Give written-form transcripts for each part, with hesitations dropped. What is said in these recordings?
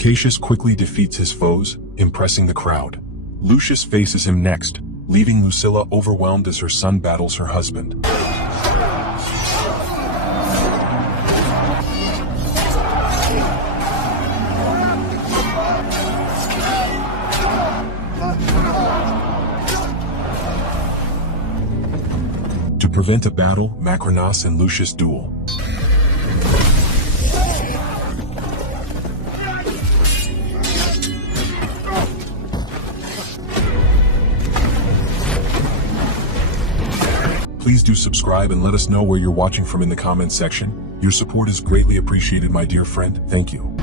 Acacius quickly defeats his foes, impressing the crowd. Lucius faces him next, leaving Lucilla overwhelmed as her son battles her husband. To prevent a battle, Maximus and Lucius duel. Please do subscribe and let us know where you're watching from in the comments section. Your support is greatly appreciated, my dear friend. Thank you.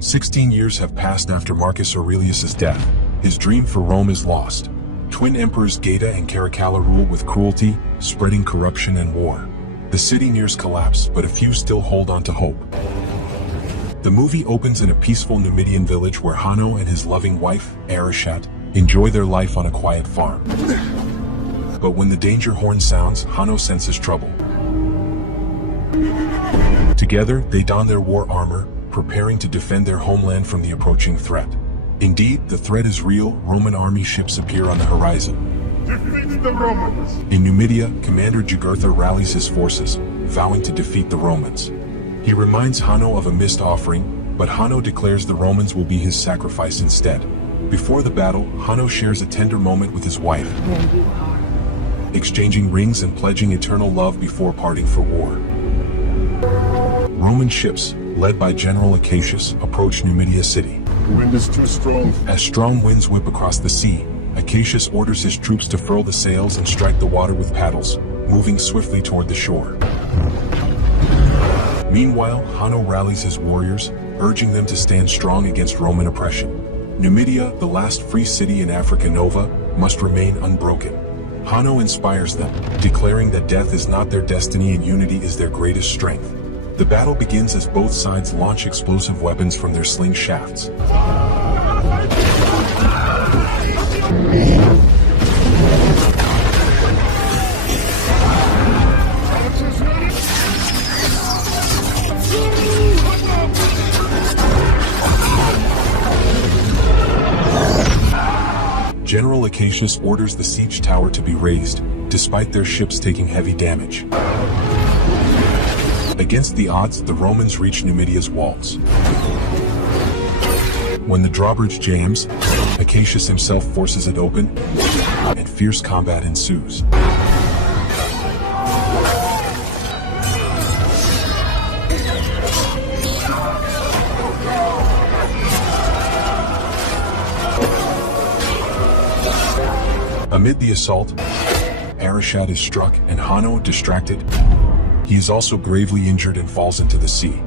16 years have passed after Marcus Aurelius's death. His dream for Rome is lost. Twin emperors Geta and Caracalla rule with cruelty, spreading corruption and war. The city nears collapse, but a few still hold on to hope. The movie opens in a peaceful Numidian village where Hanno and his loving wife, Arichat, enjoy their life on a quiet farm. But when the danger horn sounds, Hanno senses trouble. Together, they don their war armor, preparing to defend their homeland from the approaching threat. Indeed, the threat is real. Roman army ships appear on the horizon. Defeat the Romans! In Numidia, Commander Jugurtha rallies his forces, vowing to defeat the Romans. He reminds Hanno of a missed offering, but Hanno declares the Romans will be his sacrifice instead. Before the battle, Hanno shares a tender moment with his wife, exchanging rings and pledging eternal love before parting for war. Roman ships, led by General Acacius, approach Numidia city. The wind is too strong. As strong winds whip across the sea, Acacius orders his troops to furl the sails and strike the water with paddles, moving swiftly toward the shore. Meanwhile, Hanno rallies his warriors, urging them to stand strong against Roman oppression. Numidia, the last free city in Africa Nova, must remain unbroken. Hanno inspires them, declaring that death is not their destiny and unity is their greatest strength. The battle begins as both sides launch explosive weapons from their sling shafts. General Acacius orders the siege tower to be razed, despite their ships taking heavy damage. Against the odds, the Romans reach Numidia's walls. When the drawbridge jams, Acacius himself forces it open, and fierce combat ensues. Amid the assault, Arichat is struck and Hanno distracted. He is also gravely injured and falls into the sea.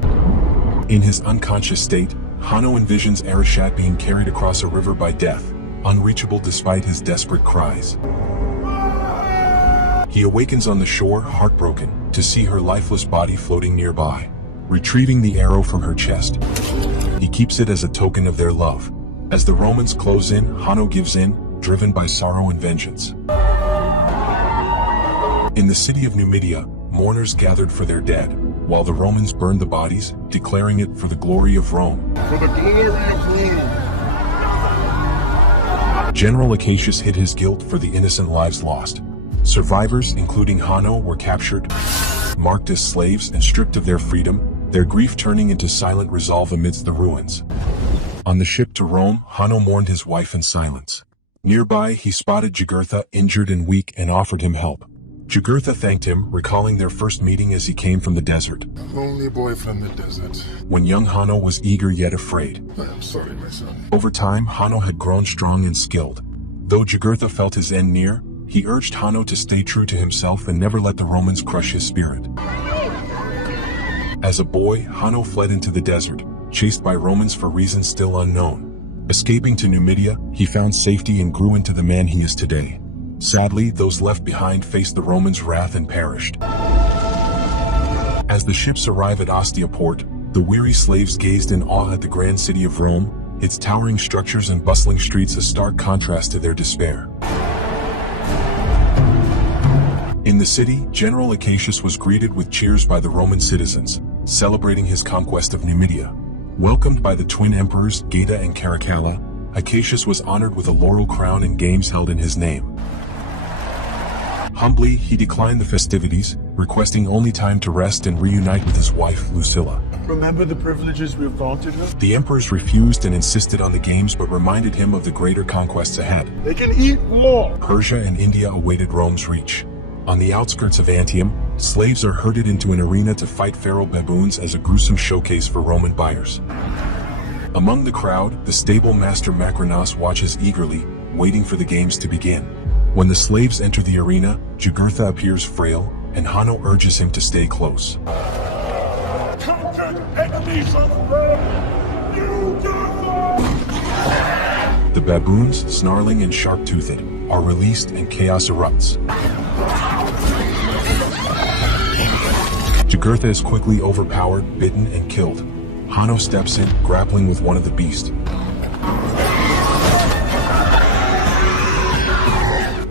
In his unconscious state, Hanno envisions Arichat being carried across a river by death, unreachable despite his desperate cries. He awakens on the shore, heartbroken, to see her lifeless body floating nearby. Retrieving the arrow from her chest, he keeps it as a token of their love. As the Romans close in, Hanno gives in, driven by sorrow and vengeance. In the city of Numidia, mourners gathered for their dead, while the Romans burned the bodies, declaring it for the glory of Rome. For the glory of Rome! General Acacius hid his guilt for the innocent lives lost. Survivors, including Hanno, were captured, marked as slaves and stripped of their freedom, their grief turning into silent resolve amidst the ruins. On the ship to Rome, Hanno mourned his wife in silence. Nearby, he spotted Jugurtha, injured and weak, and offered him help. Jugurtha thanked him, recalling their first meeting as he came from the desert. A lonely boy from the desert. When young Hanno was eager yet afraid. I am sorry, my son. Over time, Hanno had grown strong and skilled. Though Jugurtha felt his end near, he urged Hanno to stay true to himself and never let the Romans crush his spirit. As a boy, Hanno fled into the desert, chased by Romans for reasons still unknown. Escaping to Numidia, he found safety and grew into the man he is today. Sadly, those left behind faced the Romans' wrath and perished. As the ships arrive at Ostia port, the weary slaves gazed in awe at the grand city of Rome, its towering structures and bustling streets a stark contrast to their despair. In the city, General Acacius was greeted with cheers by the Roman citizens. celebrating his conquest of Numidia. Welcomed by the twin emperors Geta and Caracalla, Acacius was honored with a laurel crown and games held in his name. Humbly, he declined the festivities, requesting only time to rest and reunite with his wife, Lucilla. Remember the privileges we've granted her? The emperors refused and insisted on the games but reminded him of the greater conquests ahead. They can eat more! Persia and India awaited Rome's reach. On the outskirts of Antium, slaves are herded into an arena to fight feral baboons as a gruesome showcase for Roman buyers. Among the crowd, the stable master Macrinos watches eagerly, waiting for the games to begin. When the slaves enter the arena, Jugurtha appears frail, and Hanno urges him to stay close. Conquered enemies of Rome! Jugurtha! The baboons, snarling and sharp-toothed, are released and chaos erupts. Jugurtha is quickly overpowered, bitten, and killed. Hanno steps in, grappling with one of the beasts.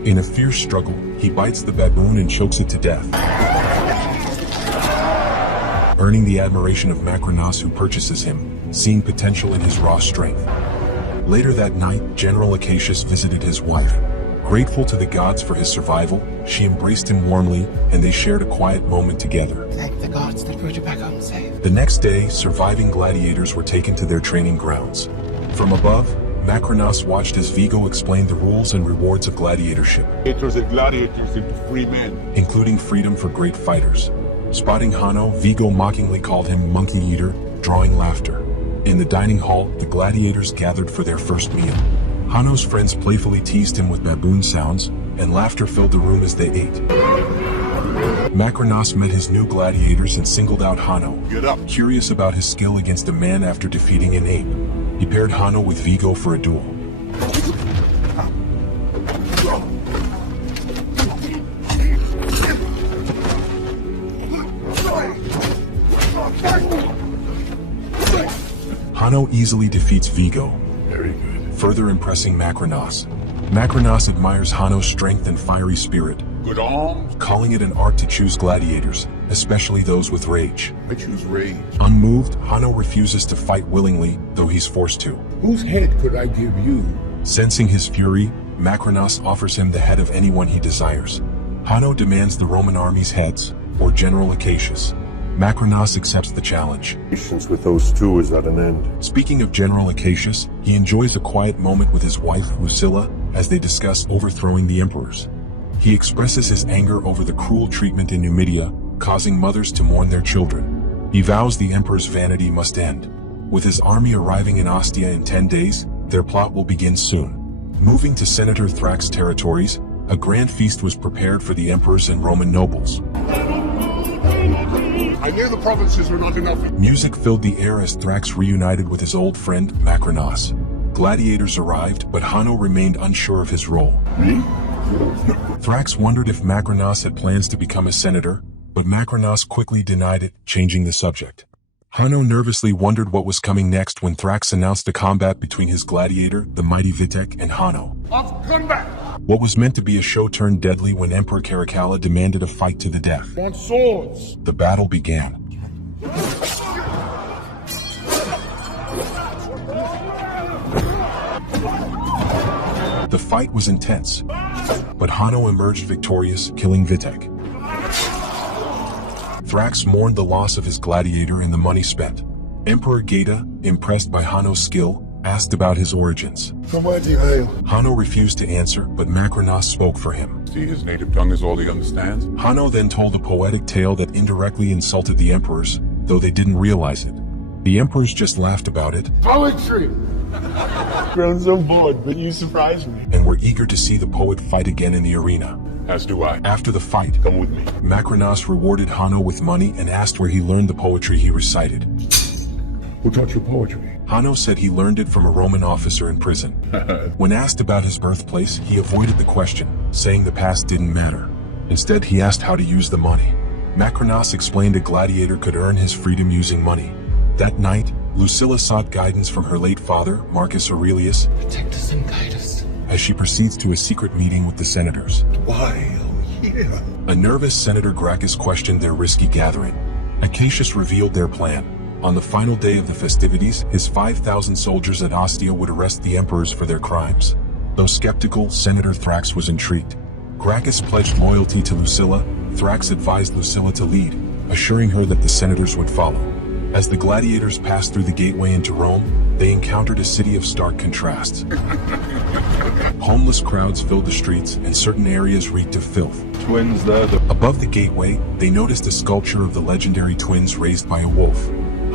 In a fierce struggle, he bites the baboon and chokes it to death, earning the admiration of Macrinos, who purchases him, seeing potential in his raw strength. Later that night, General Acacius visited his wife. Grateful to the gods for his survival, she embraced him warmly, and they shared a quiet moment together. Thank the gods that brought you back home safe. The next day, surviving gladiators were taken to their training grounds. From above, Macrinos watched as Vigo explained the rules and rewards of gladiatorship, Gladiators and gladiators into free men. including freedom for great fighters. Spotting Hanno, Vigo mockingly called him monkey eater, drawing laughter. In the dining hall, the gladiators gathered for their first meal. Hanno's friends playfully teased him with baboon sounds, and laughter filled the room as they ate. Macrinos met his new gladiators and singled out Hanno, Get up. curious about his skill against a man after defeating an ape. He paired Hanno with Vigo for a duel. Hanno easily defeats Vigo, Very good. further impressing Macrinos. Macrinos admires Hanno's strength and fiery spirit, Good arms. calling it an art to choose gladiators, especially those with rage. I choose rage. Unmoved, Hanno refuses to fight willingly, though he's forced to. Whose head could I give you? Sensing his fury, Macrinos offers him the head of anyone he desires. Hanno demands the Roman army's heads, or General Acacius. Macrinos accepts the challenge. Patience with those two is at an end. Speaking of General Acacius, he enjoys a quiet moment with his wife, Lucilla, as they discuss overthrowing the emperors. He expresses his anger over the cruel treatment in Numidia, causing mothers to mourn their children. He vows the emperor's vanity must end. With his army arriving in Ostia in 10 days, their plot will begin soon. Moving to Senator Thrax's territories, a grand feast was prepared for the emperors and Roman nobles. I knew the provinces were not enough. Music filled the air as Thrax reunited with his old friend, Macrinos. Gladiators arrived, but Hanno remained unsure of his role. Me? Thrax wondered if Macrinos had plans to become a senator, but Macrinos quickly denied it, changing the subject. Hanno nervously wondered what was coming next when Thrax announced a combat between his gladiator, the mighty Vitek, and Hanno. Of combat! What was meant to be a show turned deadly when Emperor Caracalla demanded a fight to the death. Want swords! The battle began. The fight was intense, but Hanno emerged victorious, killing Vitek. Thrax mourned the loss of his gladiator and the money spent. Emperor Geta, impressed by Hanno's skill, asked about his origins. From where do you hail? Hanno refused to answer, but Macrinos spoke for him. See, his native tongue is all he understands. Hanno then told a poetic tale that indirectly insulted the emperors, though they didn't realize it. The emperors just laughed about it Poetry! Grown so bored, but you surprised me. and were eager to see the poet fight again in the arena. As do I. After the fight, Come with me. Macrinos rewarded Hanno with money and asked where he learned the poetry he recited. Who taught you poetry? Hanno said he learned it from a Roman officer in prison. When asked about his birthplace, he avoided the question, saying the past didn't matter. Instead, he asked how to use the money. Macrinos explained a gladiator could earn his freedom using money. That night, Lucilla sought guidance from her late father, Marcus Aurelius, Protect us and guide us. as she proceeds to a secret meeting with the senators. Why, oh yeah. A nervous Senator Gracchus questioned their risky gathering. Acacius revealed their plan. On the final day of the festivities, his 5,000 soldiers at Ostia would arrest the emperors for their crimes. Though skeptical, Senator Thrax was intrigued. Gracchus pledged loyalty to Lucilla. Thrax advised Lucilla to lead, assuring her that the senators would follow. As the gladiators passed through the gateway into Rome, they encountered a city of stark contrasts. Homeless crowds filled the streets, and certain areas reeked of filth. Twins there. Above the gateway, they noticed a sculpture of the legendary twins raised by a wolf.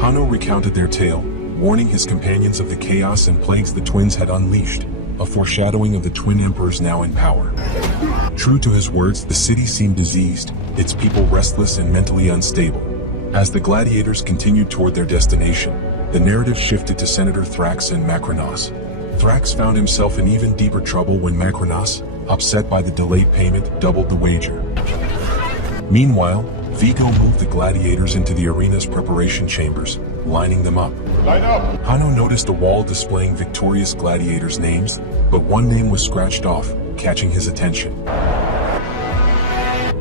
Hanno recounted their tale, warning his companions of the chaos and plagues the twins had unleashed, a foreshadowing of the twin emperors now in power. True to his words, the city seemed diseased, its people restless and mentally unstable. As the gladiators continued toward their destination, the narrative shifted to Senator Thrax and Macrinos. Thrax found himself in even deeper trouble when Macrinos, upset by the delayed payment, doubled the wager. Meanwhile, Vigo moved the gladiators into the arena's preparation chambers, lining them up. Line up! Hanno noticed a wall displaying victorious gladiators' names, but one name was scratched off, catching his attention.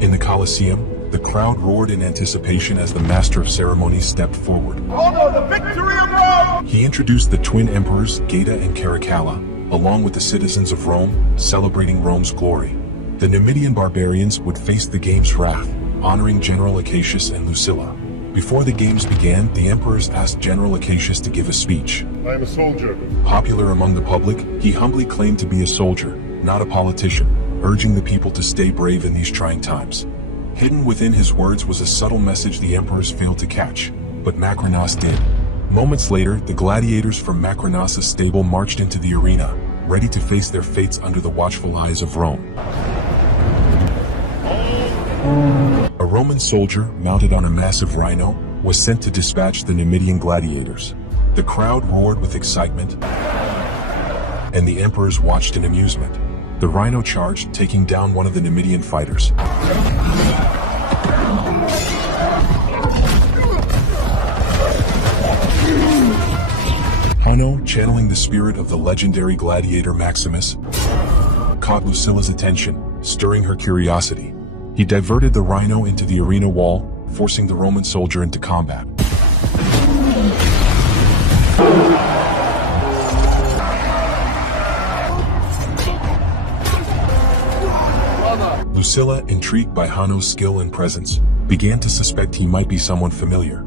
In the Colosseum, the crowd roared in anticipation as the master of ceremonies stepped forward. Honor the victory of Rome! He introduced the twin emperors, Geta and Caracalla, along with the citizens of Rome, celebrating Rome's glory. The Numidian barbarians would face the game's wrath, honoring General Acacius and Lucilla. Before the games began, the emperors asked General Acacius to give a speech. I am a soldier. Popular among the public, he humbly claimed to be a soldier, not a politician, urging the people to stay brave in these trying times. Hidden within his words was a subtle message the emperors failed to catch, but Macrinos did. Moments later, the gladiators from Macrinos' stable marched into the arena, ready to face their fates under the watchful eyes of Rome. A Roman soldier, mounted on a massive rhino, was sent to dispatch the Numidian gladiators. The crowd roared with excitement, and the emperors watched in amusement. The rhino charged, taking down one of the Numidian fighters. Hanno, channeling the spirit of the legendary gladiator Maximus, caught Lucilla's attention, stirring her curiosity. He diverted the rhino into the arena wall, forcing the Roman soldier into combat. Lucilla, intrigued by Hanno's skill and presence, began to suspect he might be someone familiar.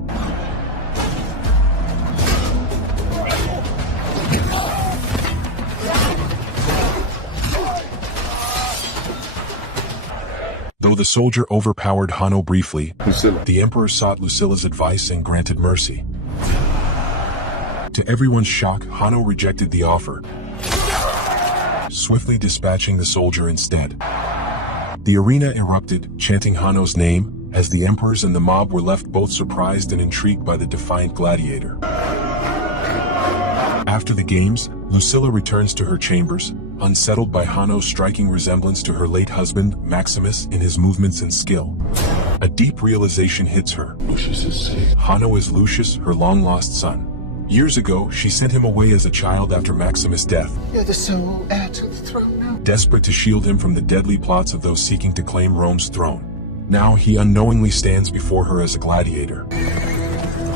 Though the soldier overpowered Hanno briefly, Lucilla. the emperor sought Lucilla's advice and granted mercy. To everyone's shock, Hanno rejected the offer, swiftly dispatching the soldier instead. The arena erupted, chanting Hanno's name, as the emperors and the mob were left both surprised and intrigued by the defiant gladiator. After the games, Lucilla returns to her chambers, unsettled by Hanno's striking resemblance to her late husband, Maximus, in his movements and skill. A deep realization hits her. Lucius is safe. Hanno is Lucius, her long-lost son. Years ago, she sent him away as a child after Maximus' death, You're the sole heir to the throne now. desperate to shield him from the deadly plots of those seeking to claim Rome's throne. Now he unknowingly stands before her as a gladiator.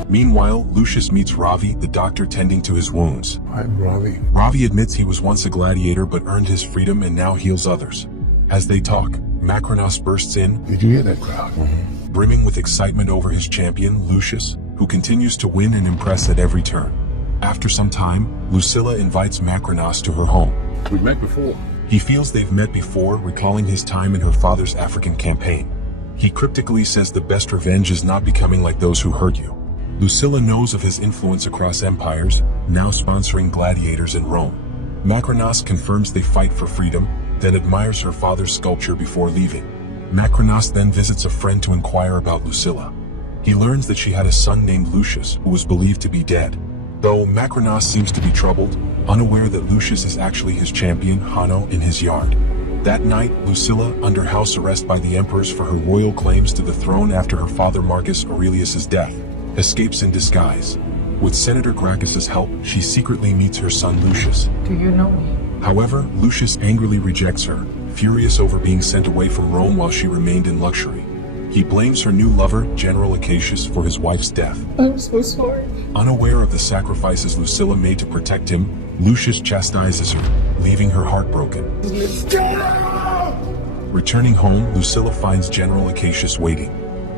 Meanwhile, Lucius meets Ravi, the doctor tending to his wounds. I'm Ravi. Ravi admits he was once a gladiator but earned his freedom and now heals others. As they talk, Macrinos bursts in, Did you hear that crowd? brimming with excitement over his champion, Lucius, who continues to win and impress at every turn. After some time, Lucilla invites Macrinos to her home. We met before. He feels they've met before, recalling his time in her father's African campaign. He cryptically says the best revenge is not becoming like those who hurt you. Lucilla knows of his influence across empires, now sponsoring gladiators in Rome. Macrinos confirms they fight for freedom, then admires her father's sculpture before leaving. Macrinos then visits a friend to inquire about Lucilla. He learns that she had a son named Lucius, who was believed to be dead. Though Macrinos seems to be troubled, unaware that Lucius is actually his champion, Hanno, in his yard. That night, Lucilla, under house arrest by the emperors for her royal claims to the throne after her father Marcus Aurelius's death, escapes in disguise. With Senator Gracchus's help, she secretly meets her son Lucius. Do you know me? However, Lucius angrily rejects her, furious over being sent away from Rome while she remained in luxury. He blames her new lover, General Acacius, for his wife's death. I'm so sorry. Unaware of the sacrifices Lucilla made to protect him, Lucius chastises her, leaving her heartbroken. Returning home, Lucilla finds General Acacius waiting.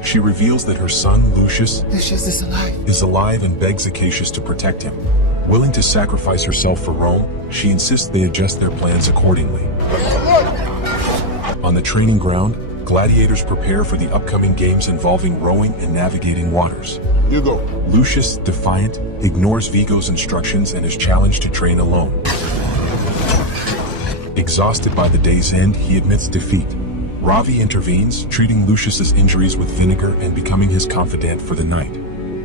She reveals that her son, Lucius is alive and begs Acacius to protect him. Willing to sacrifice herself for Rome, she insists they adjust their plans accordingly. On the training ground, gladiators prepare for the upcoming games involving rowing and navigating waters. You go. Lucius, defiant, ignores Vigo's instructions and is challenged to train alone. Exhausted by the day's end, he admits defeat. Ravi intervenes, treating Lucius's injuries with vinegar and becoming his confidant for the night.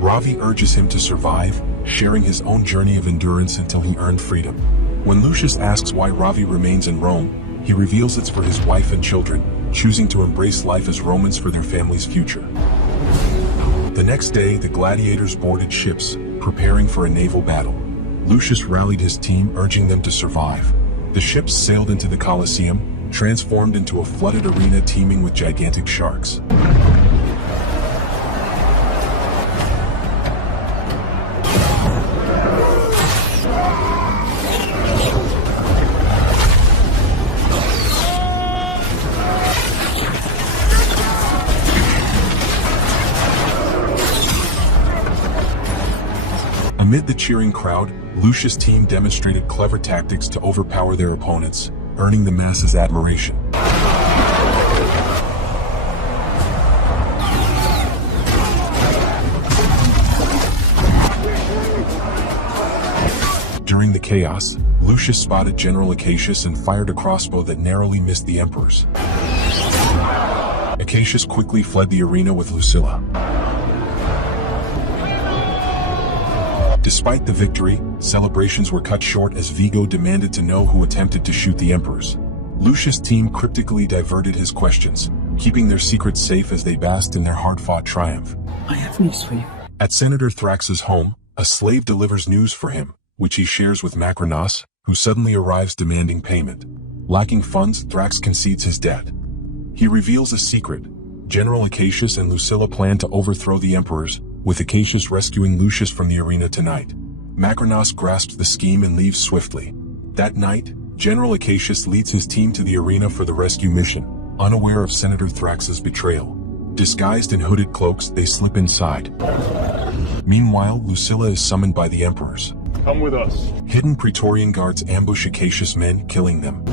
Ravi urges him to survive, sharing his own journey of endurance until he earned freedom. When Lucius asks why Ravi remains in Rome, he reveals it's for his wife and children, choosing to embrace life as Romans for their family's future. The next day, the gladiators boarded ships, preparing for a naval battle. Lucius rallied his team, urging them to survive. The ships sailed into the Colosseum, transformed into a flooded arena teeming with gigantic sharks. Amid the cheering crowd, Lucius' team demonstrated clever tactics to overpower their opponents, earning the masses' admiration. During the chaos, Lucius spotted General Acacius and fired a crossbow that narrowly missed the emperors. Acacius quickly fled the arena with Lucilla. Despite the victory, celebrations were cut short as Vigo demanded to know who attempted to shoot the emperors. Lucius' team cryptically diverted his questions, keeping their secrets safe as they basked in their hard-fought triumph. I have news for you. At Senator Thrax's home, a slave delivers news for him, which he shares with Macrinos, who suddenly arrives demanding payment. Lacking funds, Thrax concedes his debt. He reveals a secret. General Acacius and Lucilla plan to overthrow the emperors, with Acacius rescuing Lucius from the arena tonight. Macrinos grasps the scheme and leaves swiftly. That night, General Acacius leads his team to the arena for the rescue mission, unaware of Senator Thrax's betrayal. Disguised in hooded cloaks, they slip inside. Meanwhile, Lucilla is summoned by the emperors. Come with us. Hidden Praetorian guards ambush Acacius' men, killing them.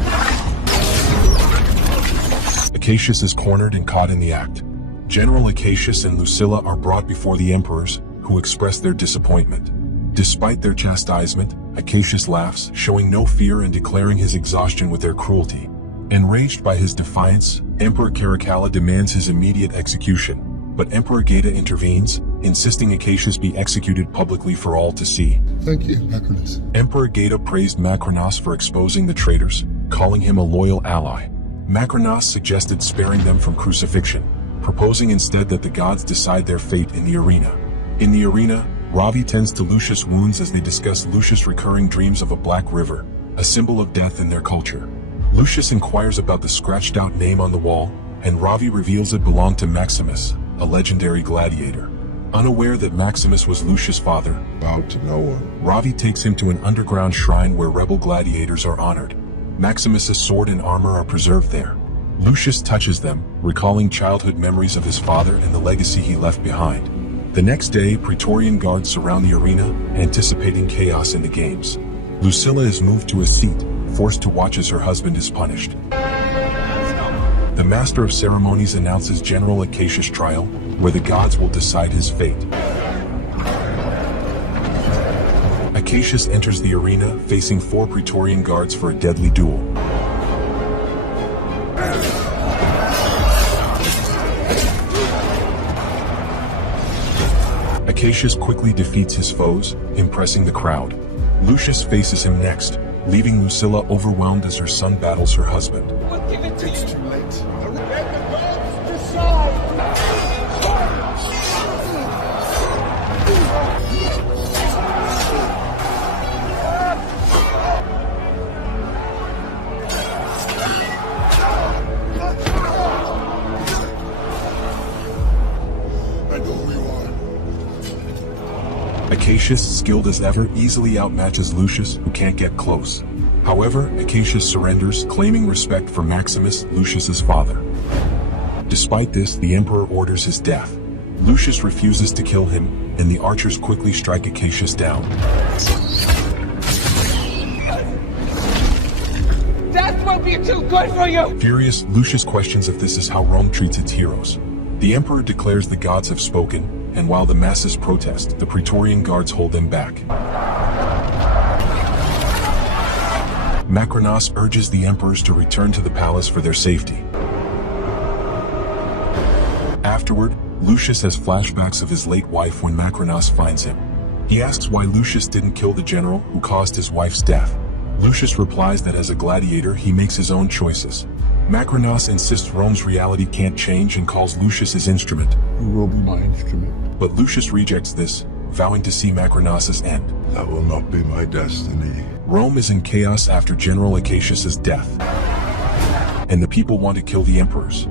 Acacius is cornered and caught in the act. General Acacius and Lucilla are brought before the emperors, who express their disappointment. Despite their chastisement, Acacius laughs, showing no fear and declaring his exhaustion with their cruelty. Enraged by his defiance, Emperor Caracalla demands his immediate execution, but Emperor Geta intervenes, insisting Acacius be executed publicly for all to see. Thank you, Maximus. Emperor Geta praised Macrinos for exposing the traitors, calling him a loyal ally. Macrinos suggested sparing them from crucifixion, proposing instead that the gods decide their fate in the arena. In the arena, Ravi tends to Lucius' wounds as they discuss Lucius' recurring dreams of a black river, a symbol of death in their culture. Lucius inquires about the scratched-out name on the wall, and Ravi reveals it belonged to Maximus, a legendary gladiator. Unaware that Maximus was Lucius' father, Bowed to no one. Ravi takes him to an underground shrine where rebel gladiators are honored. Maximus' sword and armor are preserved there. Lucius touches them, recalling childhood memories of his father and the legacy he left behind. The next day, Praetorian guards surround the arena, anticipating chaos in the games. Lucilla is moved to a seat, forced to watch as her husband is punished. The Master of Ceremonies announces General Acacius' trial, where the gods will decide his fate. Acacius enters the arena, facing 4 Praetorian guards for a deadly duel. Acacius quickly defeats his foes, impressing the crowd. Lucius faces him next, leaving Lucilla overwhelmed as her son battles her husband. It's too late. Acacius, skilled as ever, easily outmatches Lucius, who can't get close. However, Acacius surrenders, claiming respect for Maximus, Lucius's father. Despite this, the Emperor orders his death. Lucius refuses to kill him, and the archers quickly strike Acacius down. Death won't be too good for you! Furious, Lucius questions if this is how Rome treats its heroes. The Emperor declares the gods have spoken, and while the masses protest, the Praetorian guards hold them back. Macrinas urges the emperors to return to the palace for their safety. Afterward, Lucius has flashbacks of his late wife when Macrinas finds him. He asks why Lucius didn't kill the general who caused his wife's death. Lucius replies that as a gladiator, he makes his own choices. Macrinas insists Rome's reality can't change and calls Lucius his instrument. You will be my instrument. But Lucius rejects this, vowing to see Macrinas' end. That will not be my destiny. Rome is in chaos after General Acacius' death, and the people want to kill the emperors.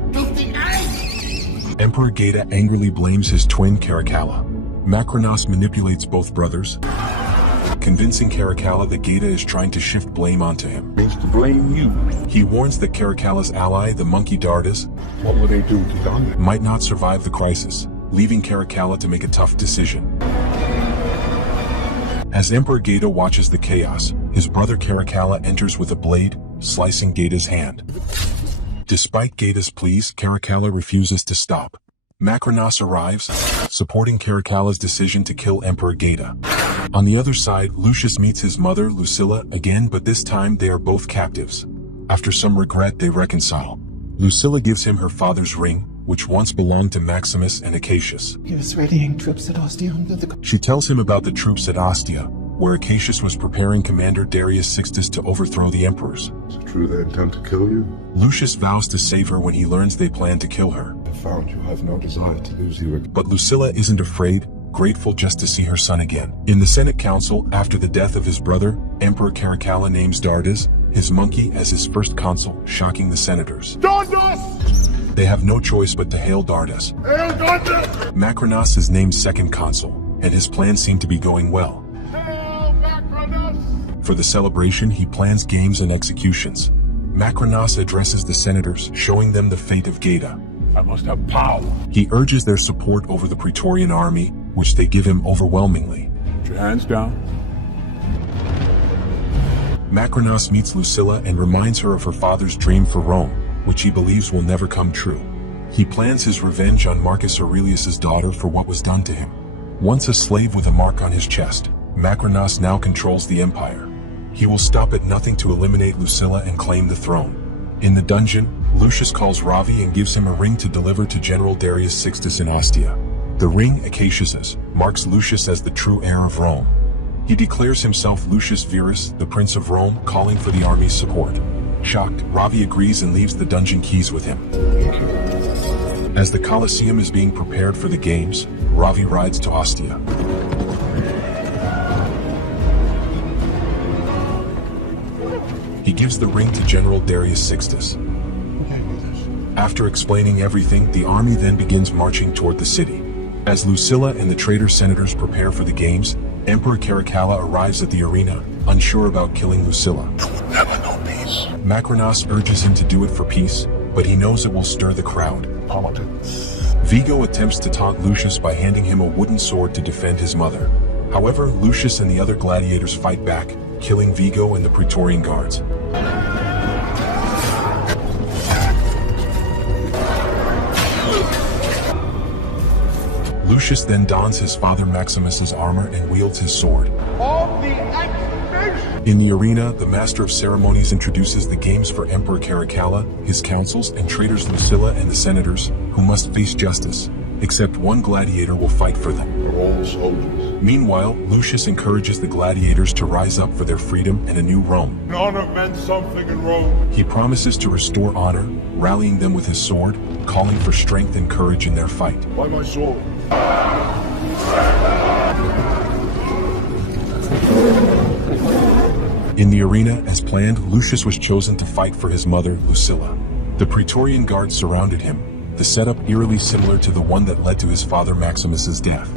Emperor Geta angrily blames his twin Caracalla. Macrinas manipulates both brothers, convincing Caracalla that Geta is trying to shift blame onto him. Means to blame you. He warns that Caracalla's ally, the monkey Dardas, What will they do to Dante? might not survive the crisis, leaving Caracalla to make a tough decision. As Emperor Geta watches the chaos, his brother Caracalla enters with a blade, slicing Geta's hand. Despite Geta's pleas, Caracalla refuses to stop. Macrinas arrives, supporting Caracalla's decision to kill Emperor Geta. On the other side, Lucius meets his mother, Lucilla, again, but this time they are both captives. After some regret, they reconcile. Lucilla gives him her father's ring, which once belonged to Maximus and Acacius. He was readying troops at Ostia under the... She tells him about the troops at Ostia, where Acacius was preparing Commander Darius Sixtus to overthrow the emperors. Is it true they intend to kill you? Lucius vows to save her when he learns they plan to kill her. I found you have no desire to lose you again. But Lucilla isn't afraid, grateful just to see her son again. In the Senate Council, after the death of his brother, Emperor Caracalla names Dardas, his monkey, as his first consul, shocking the senators. Dardas! They have no choice but to hail Dardas. Hail Dardas! Macrinas is named second consul, and his plans seem to be going well. Hail Macrinas! For the celebration, he plans games and executions. Macrinas addresses the senators, showing them the fate of Geta. I must have power. He urges their support over the Praetorian army, which they give him overwhelmingly. Put your hands down. Macrinas meets Lucilla and reminds her of her father's dream for Rome, which he believes will never come true. He plans his revenge on Marcus Aurelius's daughter for what was done to him. Once a slave with a mark on his chest, Macrinas now controls the empire. He will stop at nothing to eliminate Lucilla and claim the throne. In the dungeon, Lucius calls Ravi and gives him a ring to deliver to General Darius Sixtus in Ostia. The ring, Acacius's, marks Lucius as the true heir of Rome. He declares himself Lucius Verus, the Prince of Rome, calling for the army's support. Shocked, Ravi agrees and leaves the dungeon keys with him. As the Colosseum is being prepared for the games, Ravi rides to Ostia. He gives the ring to General Darius Sixtus. After explaining everything, the army then begins marching toward the city. As Lucilla and the traitor senators prepare for the games, Emperor Caracalla arrives at the arena, unsure about killing Lucilla. Never know peace. Macrinas urges him to do it for peace, but he knows it will stir the crowd. Politics. Vigo attempts to taunt Lucius by handing him a wooden sword to defend his mother. However, Lucius and the other gladiators fight back, killing Vigo and the Praetorian guards. Lucius then dons his father Maximus's armor and wields his sword. Of the exhumation! In the arena, the master of ceremonies introduces the games for Emperor Caracalla, his councils, and traitors Lucilla and the senators, who must face justice. Except one gladiator will fight for them. They're all soldiers. Meanwhile, Lucius encourages the gladiators to rise up for their freedom and a new Rome. Honor meant something in Rome. He promises to restore honor, rallying them with his sword, calling for strength and courage in their fight. By my sword. In the arena, as planned, Lucius was chosen to fight for his mother, Lucilla. The Praetorian guards surrounded him, the setup eerily similar to the one that led to his father Maximus's death.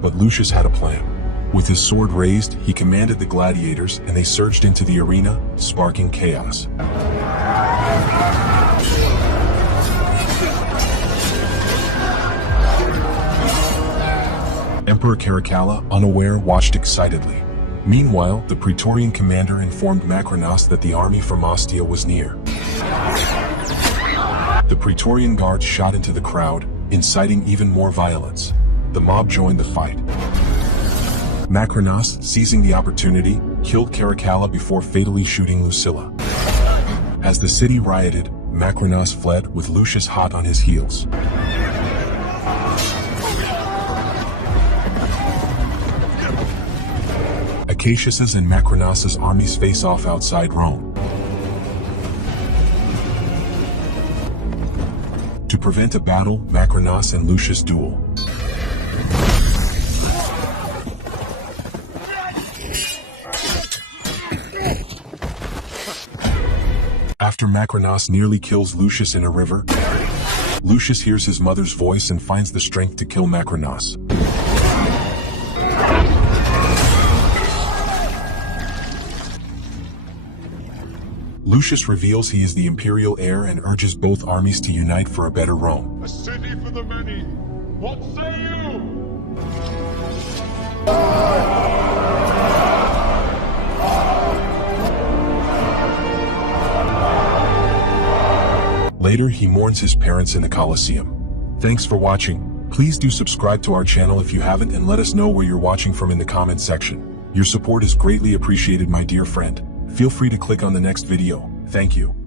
But Lucius had a plan. With his sword raised, he commanded the gladiators, and they surged into the arena, sparking chaos. Emperor Caracalla, unaware, watched excitedly. Meanwhile, the Praetorian commander informed Macrinos that the army from Ostia was near. The Praetorian guards shot into the crowd, inciting even more violence. The mob joined the fight. Macrinos, seizing the opportunity, killed Caracalla before fatally shooting Lucilla. As the city rioted, Macrinos fled, with Lucius hot on his heels. Acacius's and Macrinos's armies face off outside Rome. To prevent a battle, Macrinos and Lucius duel. After Macrinos nearly kills Lucius in a river, Lucius hears his mother's voice and finds the strength to kill Macrinos. Lucius reveals he is the imperial heir and urges both armies to unite for a better Rome. A city for the many. What say you? Later, he mourns his parents in the Colosseum. Thanks for watching. Please do subscribe to our channel if you haven't, and let us know where you're watching from in the comment section. Your support is greatly appreciated, my dear friend. Feel free to click on the next video. Thank you.